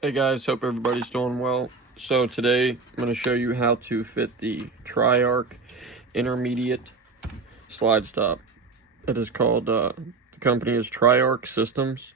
Hey guys, hope everybody's doing well. So today I'm going to show you how to fit the TriArc intermediate slide stop. It is called, the company is TriArc Systems,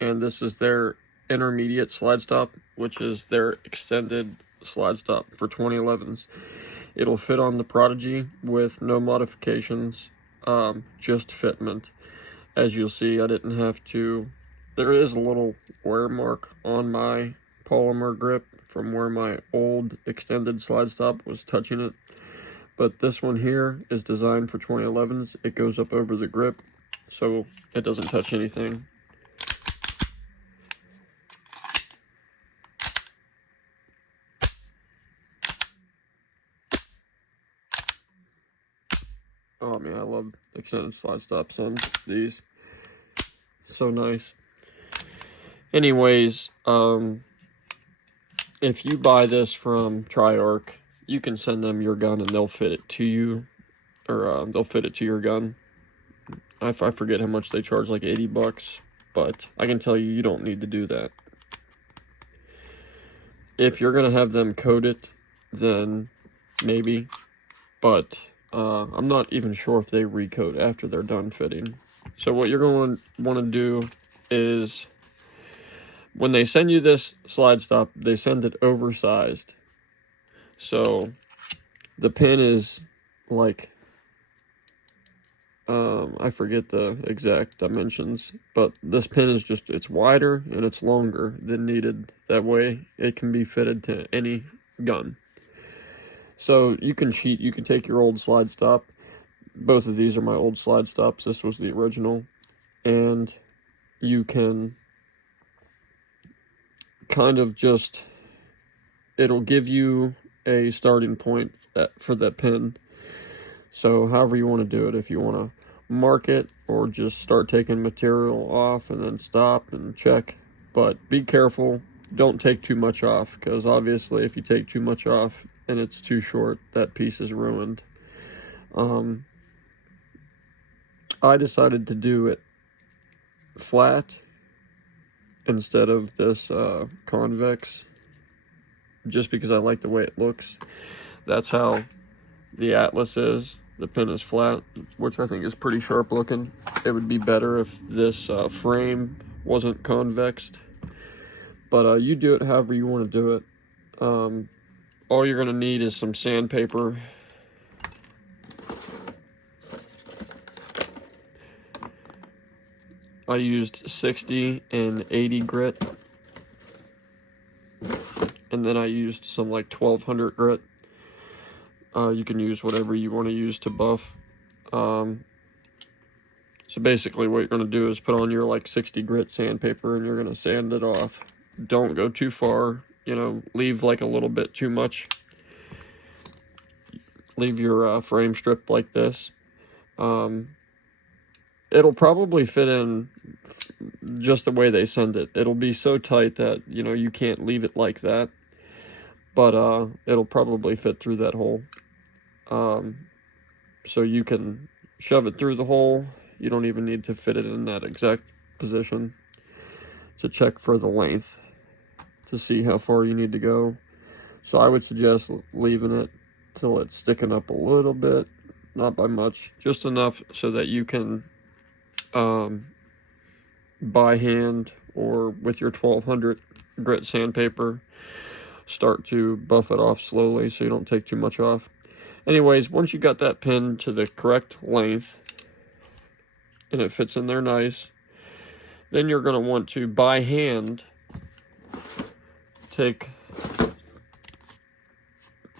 and this is their intermediate slide stop, which is their extended slide stop for 2011s. It'll fit on the Prodigy with no modifications, just fitment. As you'll see, I didn't have to. There is a little wear mark on my polymer grip from where my old extended slide stop was touching it. But this one here is designed for 2011s. It goes up over the grip, so it doesn't touch anything. Oh man, I love extended slide stops on these. So nice. Anyways, if you buy this from TriArc, you can send them your gun and they'll fit it to you, or they'll fit it to your gun. I forget how much they charge, like 80 bucks, but I can tell you, you don't need to do that. If you're gonna have them coat it, then maybe, but I'm not even sure if they recoat after they're done fitting. So what you're going to want to do is, when they send you this slide stop, they send it oversized. So the pin is like, I forget the exact dimensions, but this pin is just, it's wider and it's longer than needed. That way it can be fitted to any gun. So you can cheat, you can take your old slide stop. Both of these are my old slide stops. This was the original. And you can kind of just, it'll give you a starting point for that pin. So however you want to do it, if you want to mark it or just start taking material off and then stop and check. But be careful, don't take too much off, because obviously if you take too much off and it's too short, that piece is ruined. I decided to do it flat instead of this convex, just because I like the way it looks. That's how the Atlas is. The pin is flat, which I think is pretty sharp looking. It would be better if this frame wasn't convexed, but you do it however you want to do it. All you're going to need is some sandpaper. I used 60 and 80 grit, and then I used some like 1200 grit. You can use whatever you want to use to buff. So basically what you're going to do is put on your like 60 grit sandpaper and you're going to sand it off. Don't go too far, you know, leave like a little bit too much. Leave your frame stripped like this. It'll probably fit in just the way they send it. It'll be so tight that, you know, you can't leave it like that. But it'll probably fit through that hole. So you can shove it through the hole. You don't even need to fit it in that exact position to check for the length to see how far you need to go. So I would suggest leaving it till it's sticking up a little bit, not by much, just enough so that you can by hand or with your 1200 grit sandpaper start to buff it off slowly so you don't take too much off. Anyways, once you got that pin to the correct length and it fits in there nice, then you're going to want to by hand take,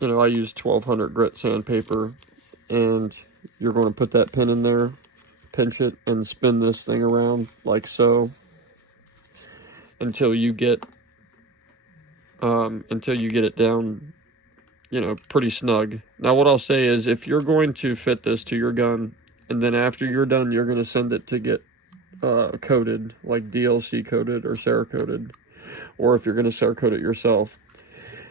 you know, I used 1200 grit sandpaper, and you're going to put that pin in there, pinch it, and spin this thing around like so until you get it down, you know, pretty snug. Now what I'll say is, if you're going to fit this to your gun and then after you're done you're going to send it to get coated, like DLC coated or Cerakoted, or if you're going to Cerakote it yourself,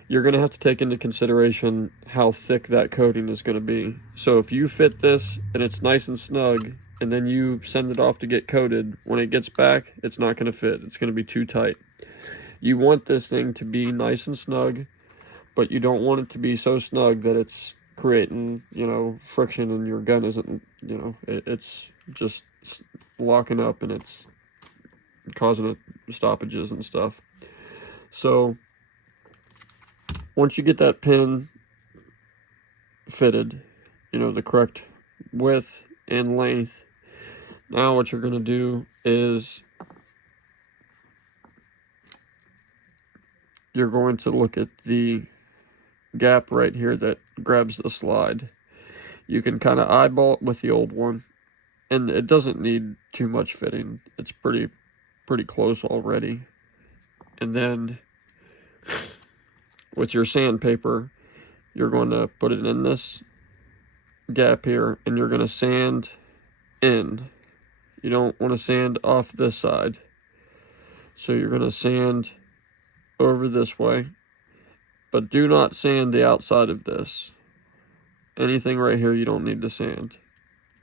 you're going to have to take into consideration how thick that coating is going to be. So if you fit this and it's nice and snug and then you send it off to get coated, when it gets back, it's not going to fit. It's going to be too tight. You want this thing to be nice and snug, but you don't want it to be so snug that it's creating, you know, friction and your gun isn't, you know, it's just locking up and it's causing stoppages and stuff. So once you get that pin fitted, you know, the correct width and length, now what you're going to do is you're going to look at the gap right here that grabs the slide. You can kind of eyeball it with the old one, and it doesn't need too much fitting. It's pretty close already. And then with your sandpaper, you're going to put it in this gap here, and you're going to sand in. You don't want to sand off this side. So you're going to sand over this way, but do not sand the outside of this. Anything right here you don't need to sand.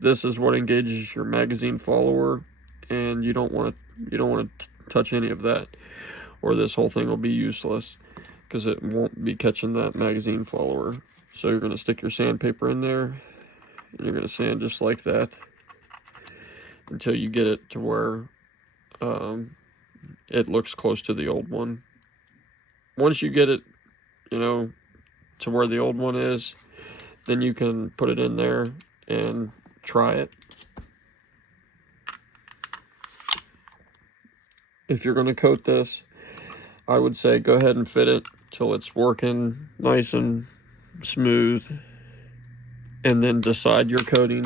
This is what engages your magazine follower, and you don't want to touch any of that, or this whole thing will be useless because it won't be catching that magazine follower. So you're going to stick your sandpaper in there, and you're going to sand just like that until you get it to where it looks close to the old one. Once you get it, you know, to where the old one is, then you can put it in there and try it. If you're going to coat this, I would say go ahead and fit it till it's working nice and smooth, and then decide your coating.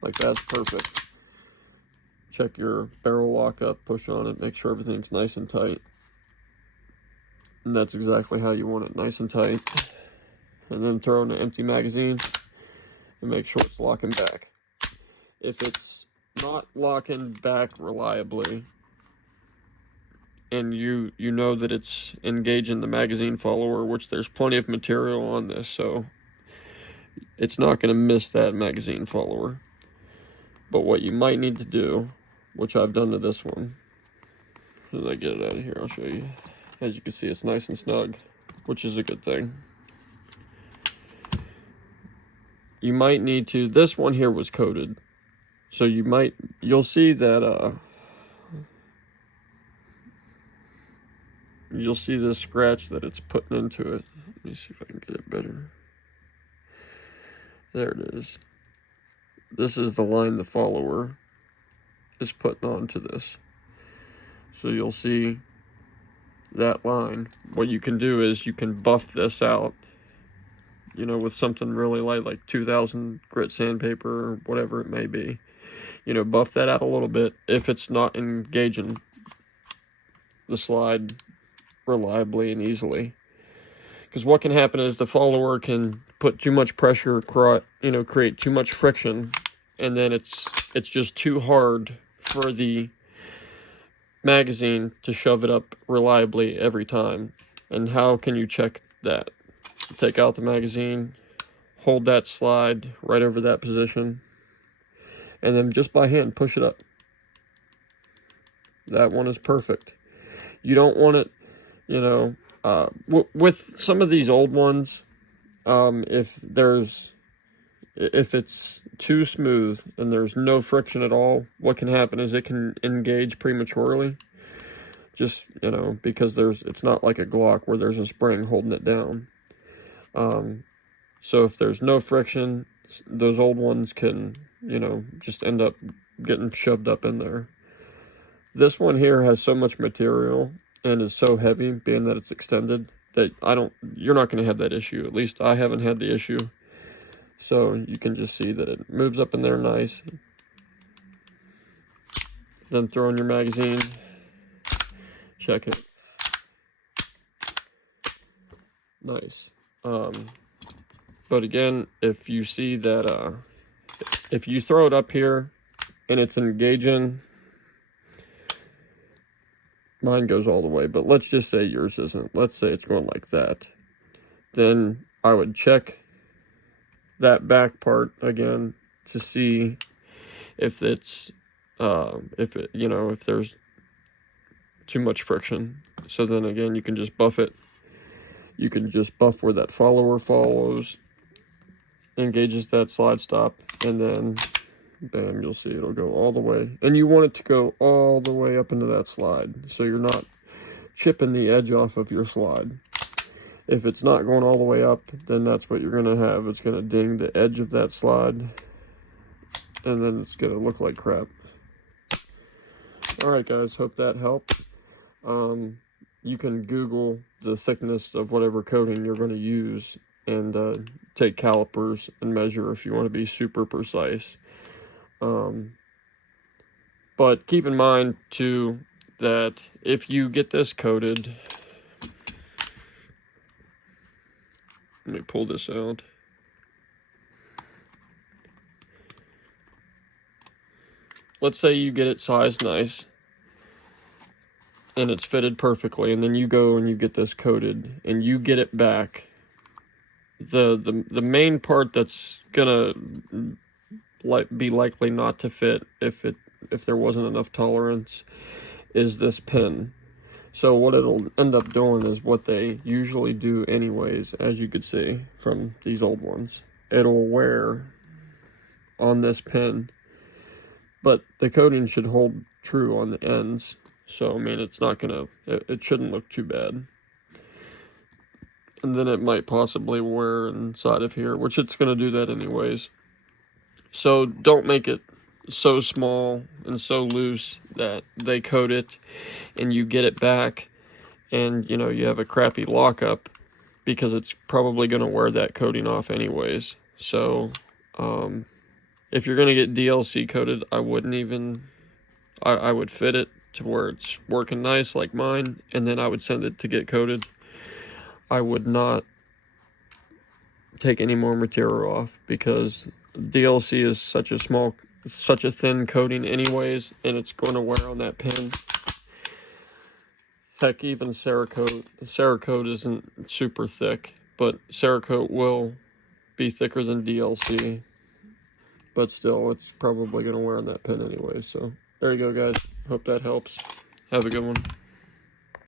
Like, that's perfect. Check your barrel lock up, push on it, make sure everything's nice and tight. And that's exactly how you want it, nice and tight. And then throw in an empty magazine and make sure it's locking back. If it's not locking back reliably, and you know that it's engaging the magazine follower, which there's plenty of material on this, so it's not going to miss that magazine follower. But what you might need to do, which I've done to this one, as I get it out of here, I'll show you. As you can see, it's nice and snug, which is a good thing. You might need to, this one here was coated, so you'll see that, you'll see this scratch that it's putting into it. Let me see if I can get it better. There it is. This is the line the follower is putting onto this. So you'll see that line. What you can do is you can buff this out, you know, with something really light, like 2000 grit sandpaper or whatever it may be. You know, buff that out a little bit if it's not engaging the slide reliably and easily. Because what can happen is the follower can put too much pressure, you know, create too much friction, and then it's just too hard for the magazine to shove it up reliably every time. And how can you check that? Take out the magazine, hold that slide right over that position, and then just by hand push it up. That one is perfect. You don't want it, you know, with some of these old ones, if it's too smooth and there's no friction at all, what can happen is it can engage prematurely. Just, you know, because it's not like a Glock where there's a spring holding it down. So if there's no friction, those old ones can, you know, just end up getting shoved up in there. This one here has so much material and is so heavy, being that it's extended, that you're not going to have that issue. At least I haven't had the issue. So you can just see that it moves up in there nice. Then throw in your magazine. Check it. Nice. But again, if you see that, if you throw it up here and it's engaging, mine goes all the way, but let's just say yours isn't. Let's say it's going like that. Then I would check that back part again to see if it's, if there's too much friction. So then again, you can just buff it. You can just buff where that follower follows, engages that slide stop, and then bam, you'll see it'll go all the way. And you want it to go all the way up into that slide, so you're not chipping the edge off of your slide. If it's not going all the way up, then that's what you're going to have. It's going to ding the edge of that slide, and then it's going to look like crap. Alright guys, hope that helped. You can Google the thickness of whatever coating you're going to use and take calipers and measure if you want to be super precise. But keep in mind too that if you get this coated, let me pull this out. Let's say you get it sized nice and it's fitted perfectly, and then you go and you get this coated and you get it back. The main part that's gonna be likely not to fit if there wasn't enough tolerance is this pin. So what it'll end up doing is what they usually do anyways, as you could see from these old ones. It'll wear on this pin, but the coating should hold true on the ends. So, I mean, it's not gonna, it shouldn't look too bad. And then it might possibly wear inside of here, which it's gonna do that anyways. So don't make it so small and so loose that they coat it and you get it back and you know you have a crappy lockup, because it's probably going to wear that coating off anyways. So if you're going to get DLC coated, I wouldn't even, I would fit it to where it's working nice like mine, and then I would send it to get coated. I would not take any more material off, because DLC is such a thin coating anyways, and it's going to wear on that pin. Heck, even Cerakote isn't super thick, but Cerakote will be thicker than DLC, but still, it's probably going to wear on that pin anyway. So there you go guys, hope that helps. Have a good one.